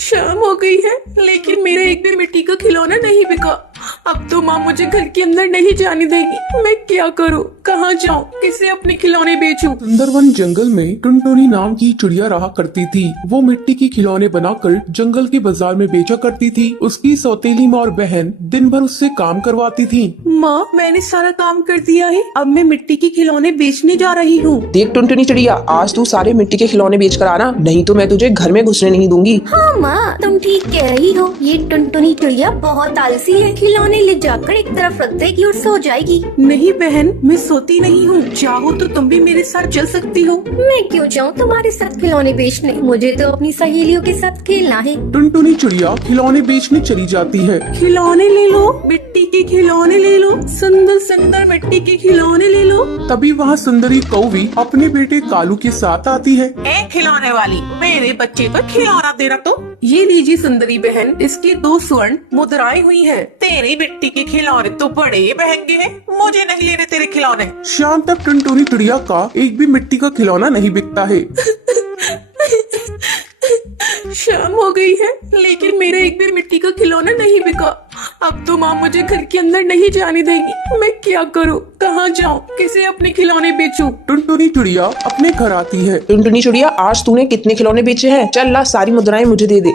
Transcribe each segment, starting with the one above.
शाम हो गई है लेकिन मेरा एक भी मिट्टी का खिलौना नहीं बिका। अब तो माँ मुझे घर के अंदर नहीं जाने देगी। मैं क्या करूँ, कहाँ जाऊँ, किसे अपने खिलौने बेचूं? सुंदरवन जंगल में टुनटुनी नाम की चिड़िया रहा करती थी। वो मिट्टी के खिलौने बनाकर जंगल के बाजार में बेचा करती थी। उसकी सौतेली माँ और बहन दिन भर उससे काम करवाती थी। माँ, मैंने सारा काम कर दिया है, अब मैं मिट्टी के खिलौने बेचने जा रही हूँ। देख टुनटुनी चिड़िया, आज तू सारे मिट्टी के खिलौने बेच कर आना, नहीं तो मैं तुझे घर में घुसने नहीं दूंगी। हाँ माँ, तुम ठीक कह रही हो। ये टुनटुनी चिड़िया बहुत आलसी है, खिलौने ले जाकर एक तरफ रख देगी और सो जाएगी। नहीं बहन, मैं सोती नहीं हूँ। चाहो तो तुम भी मेरे साथ चल सकती हो। मैं क्यों जाऊँ तुम्हारे साथ खिलौने बेचने? मुझे तो अपनी सहेलियों के साथ खेलना है। टुनटुनी चिड़िया खिलौने बेचने चली जाती है। खिलौने ले लो, मिट्टी के खिलौने ले लो, सुंदर सुंदर मिट्टी के खिलौने ले लो। तभी वहाँ सुंदरी कौवी अपने बेटे कालू के साथ आती है। ए खिलौने वाली, मेरे बच्चे को खिलौना देना तो। ये लीजिए सुंदरी बहन, इसकी 2 स्वर्ण मुद्राएं हुई हैं। तेरी मिट्टी के खिलौने तो बड़े महंगे हैं, मुझे नहीं लेने तेरे खिलौने। शाम तक टुनटुनी चिड़िया का एक भी मिट्टी का खिलौना नहीं बिकता है। शाम हो गई है लेकिन मेरा एक भी मिट्टी का खिलौना नहीं बिका। अब तो माँ मुझे घर के अंदर नहीं जाने देगी। मैं क्या करूँ, कहाँ जाऊँ, किसे अपने खिलौने बेचूं? टुनटुनी चिड़िया अपने घर आती है। टुनटुनी चिड़िया, आज तूने कितने खिलौने बेचे हैं? चल ला, सारी मुद्राएं मुझे दे दे।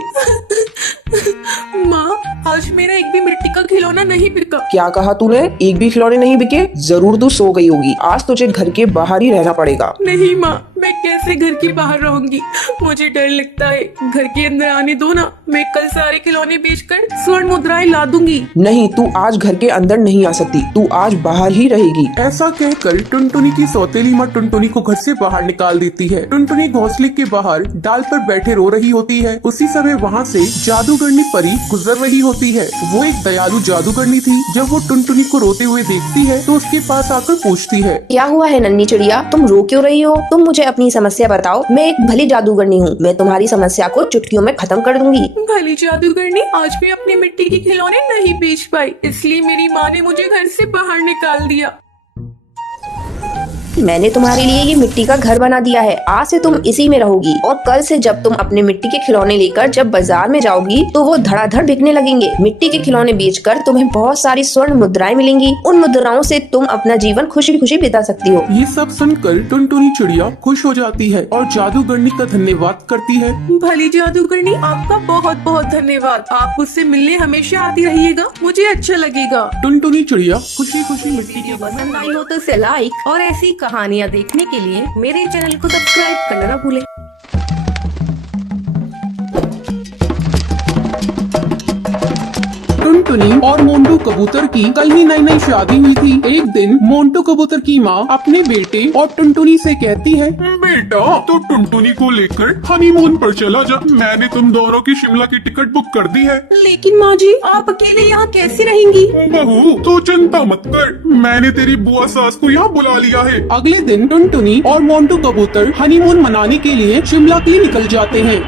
माँ, आज मेरा एक भी मिट्टी का खिलौना नहीं बिका। क्या कहा तूने? एक भी खिलौने नहीं बिके? जरूर तू सो गई होगी। आज तुझे घर के बाहर ही रहना पड़ेगा। नहीं माँ, मैं कैसे घर के बाहर रहूंगी? मुझे डर लगता है। घर के अंदर आने दो ना, मैं कल सारे खिलौने बेचकर स्वर्ण मुद्राएं ला दूंगी। नहीं, तू आज घर के अंदर नहीं आ सकती, तू आज बाहर ही रहेगी। ऐसा कहकर टुनटुनी की सौतेली माँ टुनटुनी को घर से बाहर निकाल देती है। टुनटुनी घोंसले के बाहर डाल पर बैठे रो रही होती है। उसी समय वहाँ से जादूगरनी परी गुजर रही होती है। वो एक दयालु जादूगरनी थी। जब वो टुनटुनी को रोते हुए देखती है तो उसके पास आकर पूछती है, क्या हुआ है नन्ही चिड़िया, तुम रो क्यों रही हो? तुम मुझे अपनी समस्या बताओ। मैं एक भली जादूगरनी हूँ, मैं तुम्हारी समस्या को चुटकियों में खत्म कर दूंगी। भली जादूगरनी, आज भी अपने मिट्टी के खिलौने नहीं बेच पाई, इसलिए मेरी माँ ने मुझे घर से बाहर निकाल दिया। मैंने तुम्हारे लिए ये मिट्टी का घर बना दिया है। आज से तुम इसी में रहोगी और कल से जब तुम अपने मिट्टी के खिलौने लेकर जब बाजार में जाओगी तो वो धड़ाधड़ बिकने लगेंगे। मिट्टी के खिलौने बेचकर तुम्हें बहुत सारी स्वर्ण मुद्राएं मिलेंगी। उन मुद्राओं से तुम अपना जीवन खुशी खुशी बिता सकती हो। ये सब सुनकर टुनटुनी चिड़िया खुश हो जाती है और जादूगरनी का धन्यवाद करती है। भली जादूगरनी, आपका बहुत बहुत धन्यवाद। आप मुझसे मिलने हमेशा आती रहिएगा, मुझे अच्छा लगेगा। टुनटुनी चिड़िया खुशी खुशी मिट्टी के पसंद आई हो तो इसे लाइक और ऐसी कहानियाँ देखने के लिए मेरे चैनल को सब्सक्राइब करना ना भूलें। टुनटुनी और मोंटू कबूतर की कल ही नई नई शादी हुई थी। एक दिन मोंटू कबूतर की माँ अपने बेटे और टुनटुनी से कहती है, बेटा, तो टुनटुनी को लेकर हनीमून पर चला जा। मैंने तुम दोनों की शिमला की टिकट बुक कर दी है। लेकिन माँ जी, आप अकेले यहाँ कैसे रहेंगी? बहू, तो चिंता मत कर, मैंने तेरी बुआ सास को यहाँ बुला लिया है। अगले दिन टुनटुनी और मोंटू कबूतर हनीमून मनाने के लिए शिमला के लिए निकल जाते हैं।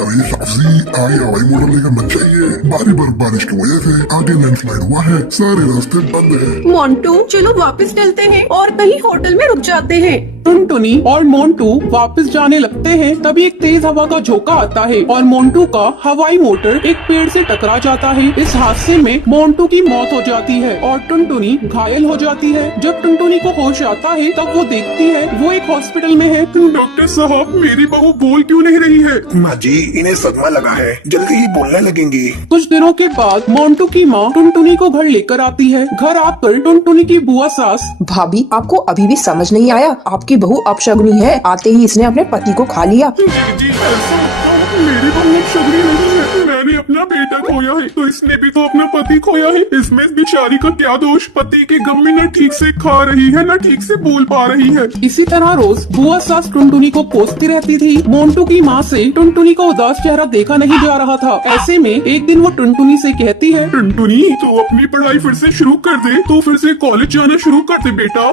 अरे सब्जी, आगे हवाई मोटर लेकर मत जाइए। भारी बर्फबारिश की वजह से आगे लैंडस्लाइड हुआ है, सारे रास्ते बंद हैं। मोंटू, चलो वापस चलते हैं और कहीं होटल में रुक जाते हैं। टुनटुनी और मोंटू वापस जाने लगते हैं। तभी एक तेज हवा का झोंका आता है और मोंटू का हवाई मोटर एक पेड़ से टकरा जाता है। इस हादसे में मोंटू की मौत हो जाती है और टुनटुनी घायल हो जाती है। जब टुनटुनी को होश आता है तब वो देखती है वो एक हॉस्पिटल में है। डॉक्टर साहब, मेरी बहू बोल क्यों नहीं रही है? माँ जी, इन्हें सदमा लगा है, जल्दी ही बोलने लगेंगी। कुछ दिनों के बाद मोंटू की माँ टुनटुनी को घर लेकर आती है। घर आकर टुनटुनी की बुआ सास, भाभी, आपको अभी भी समझ नहीं आया? आपकी बहू अपशगुनी है, आते ही इसने अपने पति को खा लिया। जी, ऐसा मत कहो, मेरी बहू अपशगुनी नहीं है। मैंने अपना बेटा खोया है तो इसने भी तो अपना पति खोया है। इसमें बेचारी का क्या दोष? पति के गम में न ठीक से खा रही है न ठीक से बोल पा रही है। इसी तरह रोज बुआ सास टुनटुनी को कोसती रहती थी। मोंटू की माँ से टुनटुनी का उदास चेहरा देखा नहीं जा रहा था। ऐसे में एक दिन वो टुनटुनी से कहती है, टुनटुनी, तू अपनी पढ़ाई फिर से शुरू कर दे, तो फिर से कॉलेज जाना शुरू कर दे बेटा।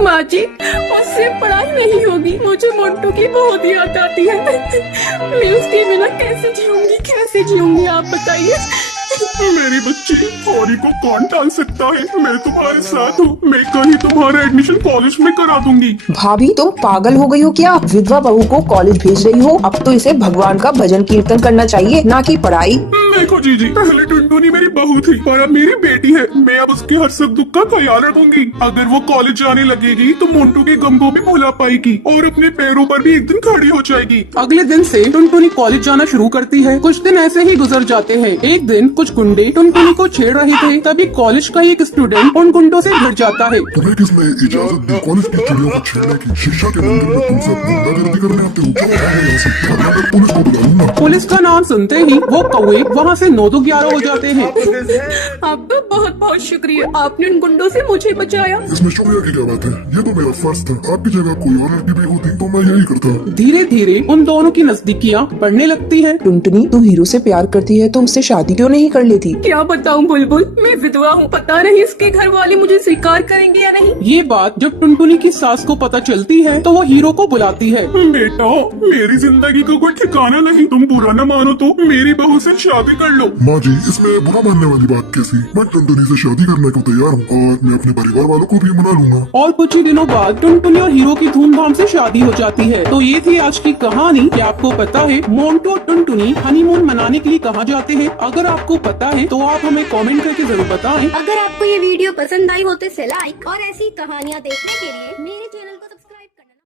माँ जी, मुझसे पढ़ाई नहीं होगी, मुझे मोंटू की बहुत याद आती है। मैं उसके बिना कैसे जीऊंगी, आप बताइए। मेरी बच्ची गौरी को कौन टाल सकता है? मैं तुम्हारे साथ हूँ। मैं कहीं तुम्हारा एडमिशन कॉलेज में करा दूंगी। भाभी तुम पागल हो गई हो क्या? विधवा बहू को कॉलेज भेज रही हो? अब तो इसे भगवान का भजन कीर्तन करना चाहिए, ना कि पढ़ाई। देखो जीजी, पहले टुनटुनी मेरी बहू थी पर अब मेरी बेटी है। मैं अब उसके हर सुख दुख का ख्याल रखूंगी। अगर वो कॉलेज जाने लगेगी तो मोन्टू के गम को भी भुला पाएगी और अपने पैरों पर भी एक दिन खड़ी हो जाएगी। अगले दिन से टुनटुनी कॉलेज जाना शुरू करती है। कुछ दिन ऐसे ही गुजर जाते हैं। एक दिन कुछ गुंडे टुनटुनी को छेड़ रहे थे, तभी कॉलेज का एक स्टूडेंट उन गुंडों से भिड़ जाता है। तुम्हें किसने इजाजत दी कॉलेज की चिड़ियों को छेड़ने की? शिक्षा के मंदिर में तुम सब गुंडागर्दी करने आते हो? चलो भागो यहाँ से, वरना मैं पुलिस को बुला लूंगा। पुलिस का नाम सुनते ही वो कौवे वहाँ से 9-11 हो जाते हैं। आपका बहुत बहुत शुक्रिया, आपने उन गुंडों से मुझे बचाया। इसमें शुक्रिया की क्या बात है? ये तो मेरा फर्ज था। आपकी जगह कोई और लड़की भी होती तो मैं यही करता। धीरे धीरे उन दोनों की नजदीकियाँ बढ़ने लगती हैं। टुनटुनी तू हीरो से प्यार करती है तो उससे शादी क्यों नहीं कर लेती? क्या बताऊं बुलबुल, मैं विधवा हूँ। पता नहीं इसके घर वाले मुझे स्वीकार करेंगे या नहीं। ये बात जब टुनटुनी की सास को पता चलती है तो वो हीरो को बुलाती है। बेटा, मेरी जिंदगी का कोई ठिकाना नहीं। तुम बुरा न मानो तो मेरी बहू से शादी कर लो। माँ जी, इसमें बुरा मानने वाली बात कैसी? मैं टुनटुनी से शादी करने को तैयार हूँ और मैं अपने परिवार वालों को भी मना लूंगा। और कुछ ही दिनों बाद टुनटुनी और हीरो की धूमधाम से शादी हो जाती है। तो ये थी आज की कहानी। क्या आपको पता है मोन्टू और टुनटुनी हनीमून मनाने के लिए कहाँ जाते हैं? अगर आपको पता है तो आप हमें कमेंट करके जरूर बताएं। अगर आपको ये वीडियो पसंद आई हो तो इसे लाइक और ऐसी कहानियाँ देखने के लिए मेरे